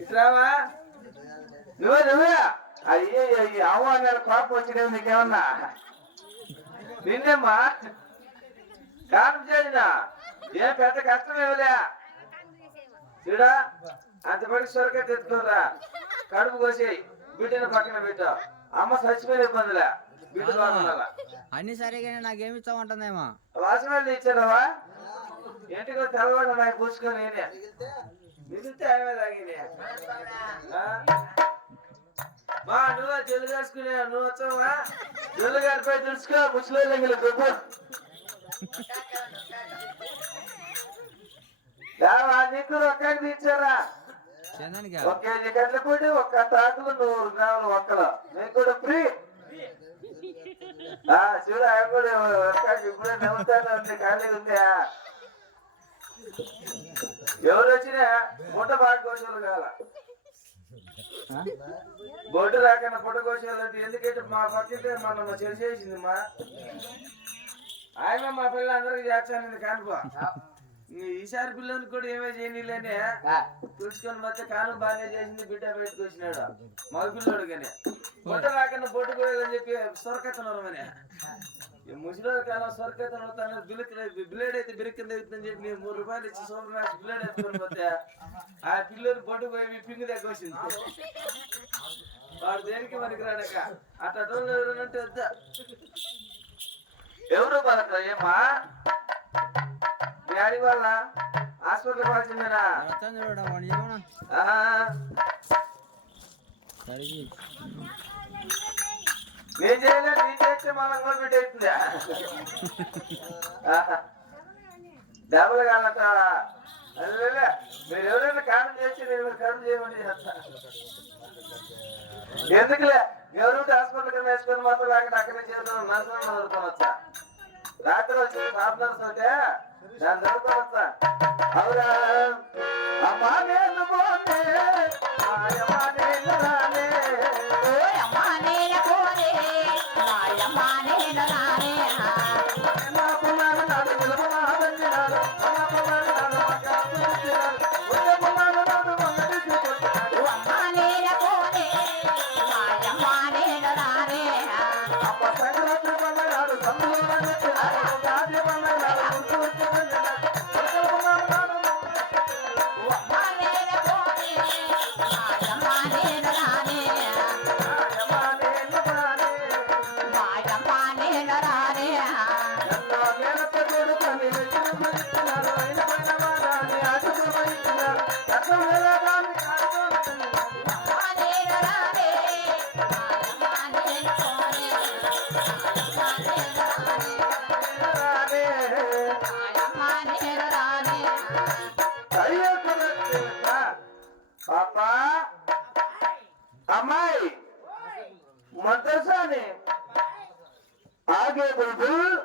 ఇట్లావా నువ్వే అయ్యే అవ్వ నేను కోపం వచ్చిన నీకేమన్నా నిన్నేమ్మా కారం చేసిన ఏం పెద్ద కష్టమేమిలే చూడా అంతపడికి సొరకాయ తెచ్చుకోరా కడుపు కోసేయి బిడ్డను పక్కన పెట్టు అమ్మ చచ్చిపోయిన ఇబ్బందిలే బిడ్డ బాగుండాల అన్ని సరిగానే నాకేమి ఇచ్చామంటుందేమో వాసన ఇచ్చారావా ఇంటికి తెల్లవాడు నాకు పూసుకొని మిగిలితే అవే తాగినే మా నువ్వు జల్లు కాసుకునే నువ్వు వచ్చావా జల్లు గారిపై తెలుసుకో ముసలి గొప్ప నీకు ఒక్కడికి తీర్చారా ఒక కేజీ గంటల పొడి ఒక్క తాకులు 100 గ్రాములు ఒక్కలు నీకు కూడా ఫ్రీ చూడు ఆయన కూడా ఇప్పుడే నవ్వుతాను ఉంది ఖాళీ ఉందా ఎవరు వచ్చినా ముట్ట బాగా కోసాలు కాల బొడ్డు రాకన్నా పుట్ట కోసాలు అంటే ఎందుకంటే మా పక్కింటే మనం చేసేసింది మా ఆయన మా పిల్లలు అందరికి చేస్తాను కానుకో ఈసారి పిల్లలకి కూడా ఏమీ చేయలేని చూసుకొని మొత్తం కాను బాగానే చేసింది బిడ్డ బయటకు వచ్చినాడు మగ పిల్లడు కానీ బొట్ట రాకన్నా బొట్టు కోయదని చెప్పి సొరకెత్తన్నారు అని ముసిలో కాలం సొరకెత్తను బ్లేడ్ అయితే బిరికింద అవుతుందని చెప్పి 3 రూపాయలు ఇచ్చి సూపర్ మ్యాక్స్ బ్లేడ్ ఎత్తుకొని పోతే ఆ పిల్లలు బొట్టు పోయి పింగు దగ్గర వచ్చింది వాడు దేనికి మనకి రాడక అట్లా ఎవరంటే వద్దా ఎవరు మనకు ఏమా డాడీ వాళ్ళ హాస్పిటల్ కావాల్సిందేనా నేను చేయలేదు నీ చేస్తే మనం కూడా పెట్టేస్తుందా డబ్బులు కావాలంట మీరు ఎవరైనా కారణం చేస్తే నేను కారణం చేయమని చేస్తా ఎందుకులే ఎవరు హాస్పిటల్ కింద వేసుకొని మాత్రం లేకుండా అక్కడే చేద్దాం నర్సం చదువుకోవచ్చా రాత్రి వచ్చి ప్రార్థన అంటే దాన్ని చదువుకోవచ్చా అవురా అమ్మా నేను పోతే మాయమ్మా నేను రానే అమ్మాయి మద్రసాని ఆగే బుల్బుల్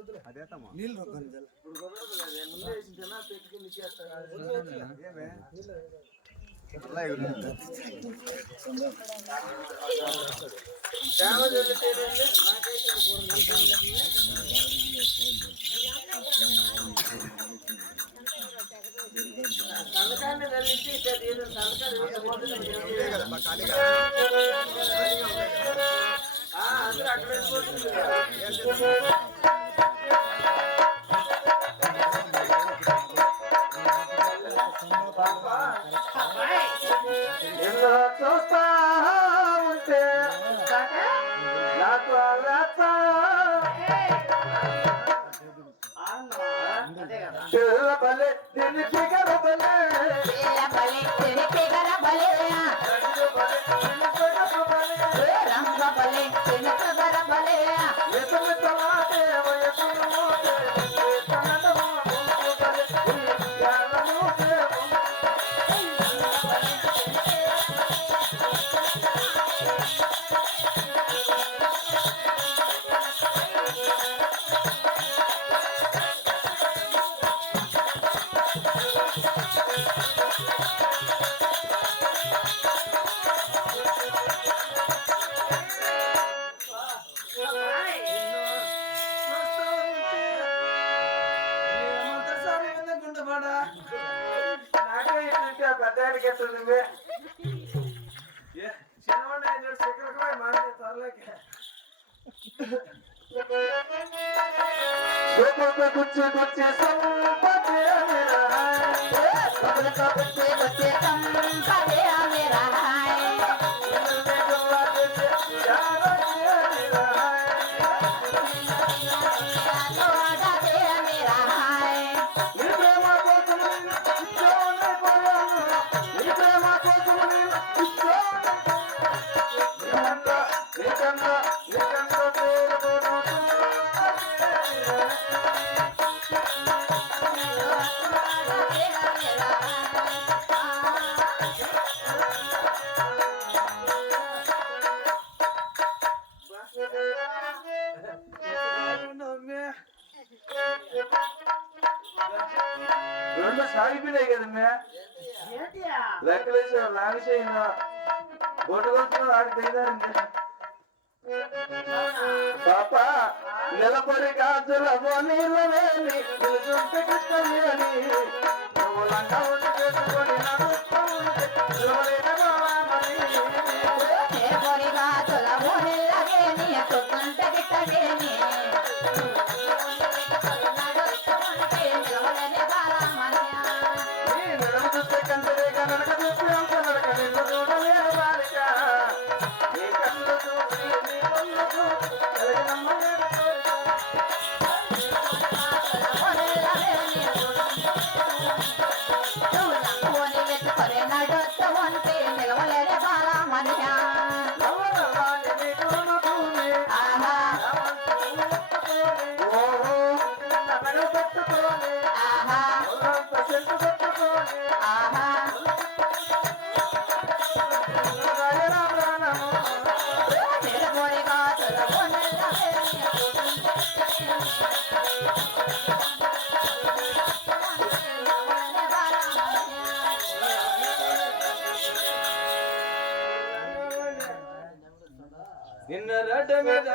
నీళ్ళు ఇప్పుడు కుదరదు కదా, ముందే వేసింటేనా పెట్టుకుని ఇచ్చేస్తా. సేవ జరుగుతుందండి, నాకైతే తలకాన్ని తల్లించి అందరూ అక్కడ వెళ్ళిపోతుంది కదా. ఎన్నో చూస్తా ఉంటే నాకు బలే తిని ఫిగర బలే రంగ బలే పెద్దానికి ఎత్తుంది చిన్నవాడు శిఖరకాయ మానే త్వరలోకి గుచ్చి గుచ్చి రెండు సాగిపోయినాయి కదమ్మా లెక్కలేసి లాగేసేయిందా బొట్టగొలుతున్నా వాడికి దిగారండి పాప నిలబడి కాజుల నీళ్ళని కృష్ణని నువ్వు లంక ఉండి చేసుకొని నిన్న రడ్డ మీద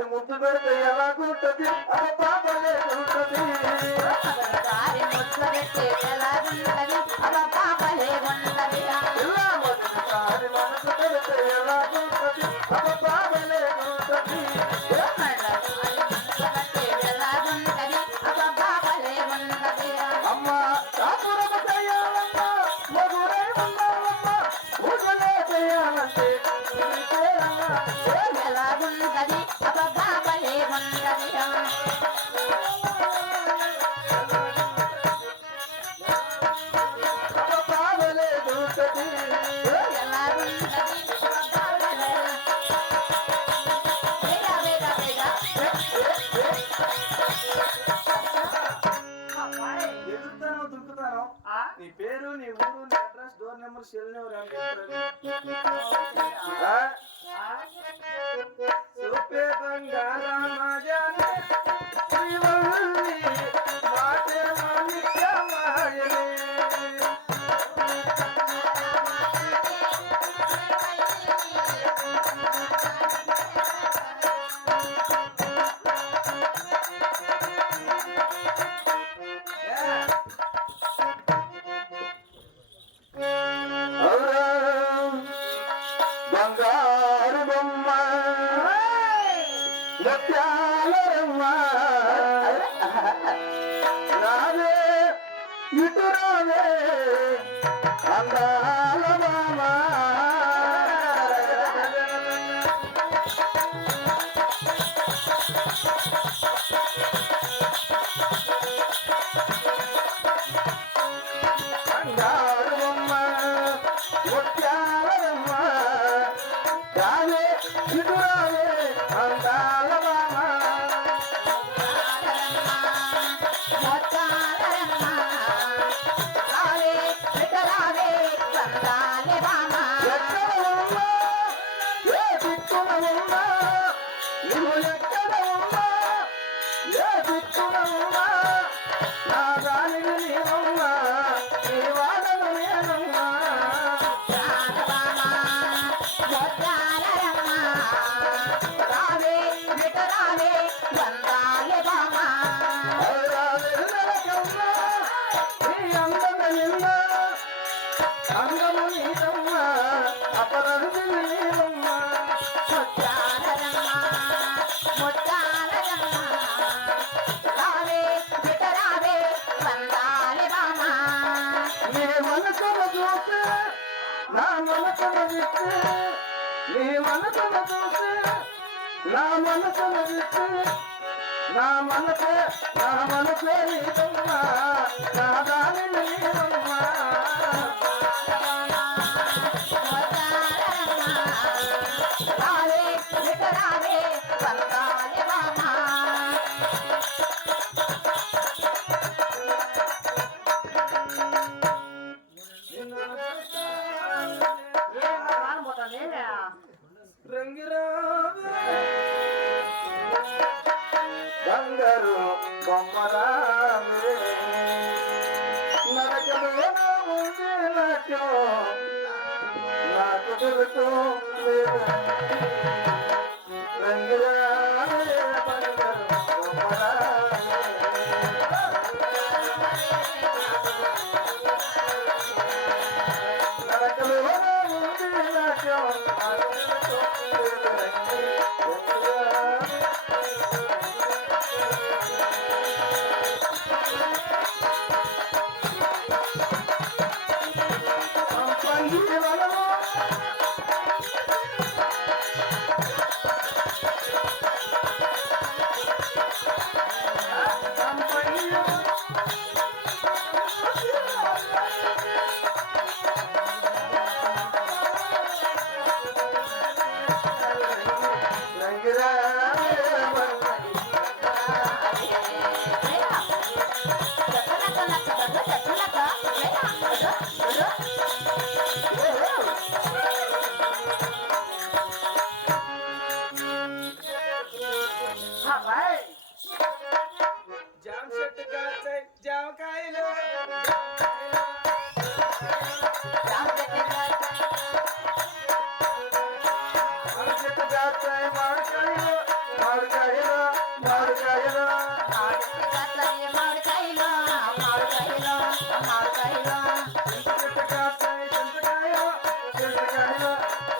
గారి ముద్దు పెడితే ఎలాగుంటది అబ్బా భలే ఉంటది గారి ముద్దు పెడితే ఎలాగుంటది అబ్బా భలే ఉంటది ఇలా మొదటిసారి మనసు పెడితే ఎలాగుంటది అబ్బా భలే ఉంటది అమ్మా కాపురము చేయాలమ్మా మధురై ఉండాలమ్మా పూజలే చేయాలంటే ఎలాగుంటది అబ్బా భలే ఉంటది అబ్బా భలే ఉంటది ఎదుగుతాను దుక్కుతాను నీ పేరు నీ ఊరు నీ address door number cell number సూపే బంగారామాజానే శ్రీవల్లి మాటే మాణిక్యమాయనే బంగారు బొమ్మ ముత్యాలమ్మ రావే ఇటు రావే అందాల మామ బంగారు బొమ్మ ముత్యాలమ్మ రావే ఇటు రావే అందాల మామ ఎక్కడ ఉన్నా ఏ దిక్కున ఉన్నా నువ్వు ఎక్కడ ఉన్నా ఏ దిక్కున ఉన్నా నా దానిని నీవమ్మా నీ వాదను నేనమ్మా అల్లావెల్లరకమ్మా నీ అందము నిన్నా అందము నీదమ్మా అపరంజి నీవమ్మా నీ మనసును చూస్తే నా మనసును విస్తే నీ మనసును చూస్తే నా మనసును విస్తే నా మనసే నీదమ్మా నా దానిని నీవమ్మా రంగిరావే బంగారు బొమ్మరావే నరకలో ఉంది నాట్యం నాకు తెలుసు రంగిరావే బంగారు బొమ్మరావే నరకలో ఉంది నాట్యం నాకు తెలుసు పండివలము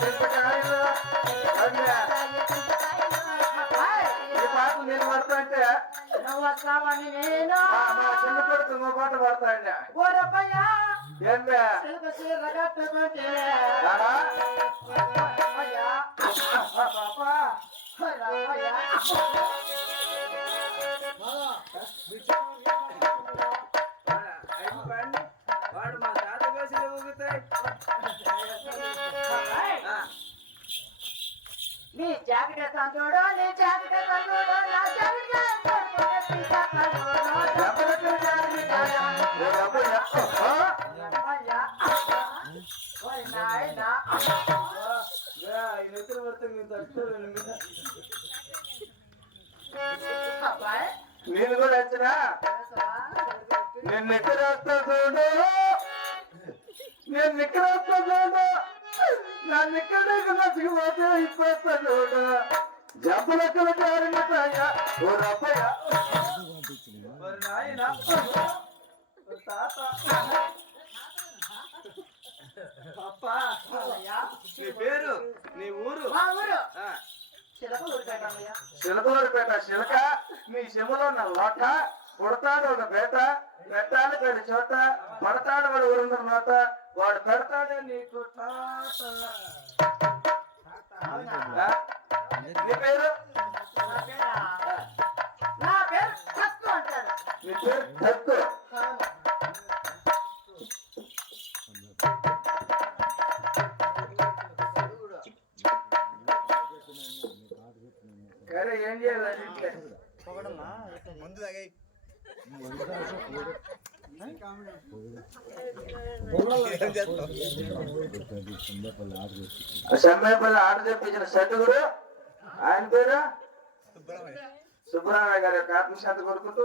చింతకాయలు రమ్య, ఈ పాటలు నేను పడతా అంటే నువ్వు వస్తావని నేను మా చిన్న కొడుకు ఇంకో పాట పడతా అండి. ఓరబ్బయ్యా ఏందా చిలుక చీర కట్టుకుంటే రాడా? అబ్బయ్యా పాపా రామయ్యా వాడు మా తాత కోసి ఊగుతాయి. నీ జాకెట్ తందుడు నీ జాకెట్ తందుడు నా జాకెట్ ఎవరికి జారిపోయా? ఓ రబ్బయ్య. ఓయ్ నాయనా ఈ నెత్తులు పడితే నేను తట్టుకోలేను మీద. అబ్బాయి నేను కూడా వచ్చినా నేను ఎక్కడ వస్తా చూడు, నేను ఎక్కడ వస్తా చూడు, నన్ను ఇక్కడే నచ్చిపోతే ఇప్పేస్తా చూడు, జబ్బులెక్కల జారిపోయా ఓ రబ్బయ్య. మరి నాయన తాత అప్పా, నీ పేరు నీ ఊరు? మా ఊరు ఆ, చిలకలూరుపేటయ్యా చిలకలూరిపేట. చిలక మీ చెమలో ఉన్న లోట, పుడతాడు ఒక పేట, పెట్టాలి పెడి చోట, పడతాడు వాడు ఊరుందరు నోట, వాడు పెడతాడే నీకు తాత. ఆ? నీ పేరు? నా పేరు కత్తు అంటారు నీ పేరు దత్తు. సరే ఏం చేయాలి ఇట్లే షమ్మేపల్లి ఆర్డర్ తెప్పించిన షట్టుగుడు, ఆయన పేరు సుబ్బరామయ్య గారి యొక్క ఆత్మశాంతి కోరుకుంటూ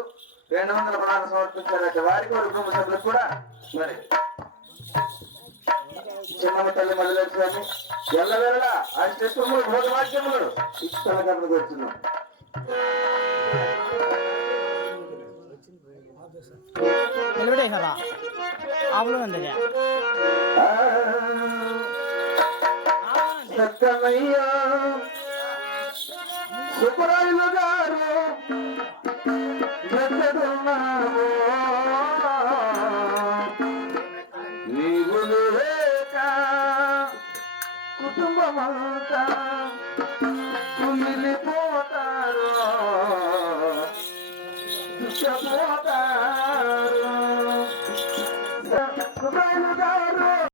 200 ప్రణాళిక సమర్పించారట. వారికి వారి కుటుంబ సభ్యులకు కూడా మరి చిన్నమ్మ తల్లి మల్లెలక్ష్మి ఎల్లవేళ ఆ శత్రుములు భోగవాక్యములు ఇష్టల కథను కూర్చున్నాం. నిలబడేసారా ఆవులు ఉంది సత్తమయ్యా సుబ్బరాయులు గారు ఎక్కడున్నా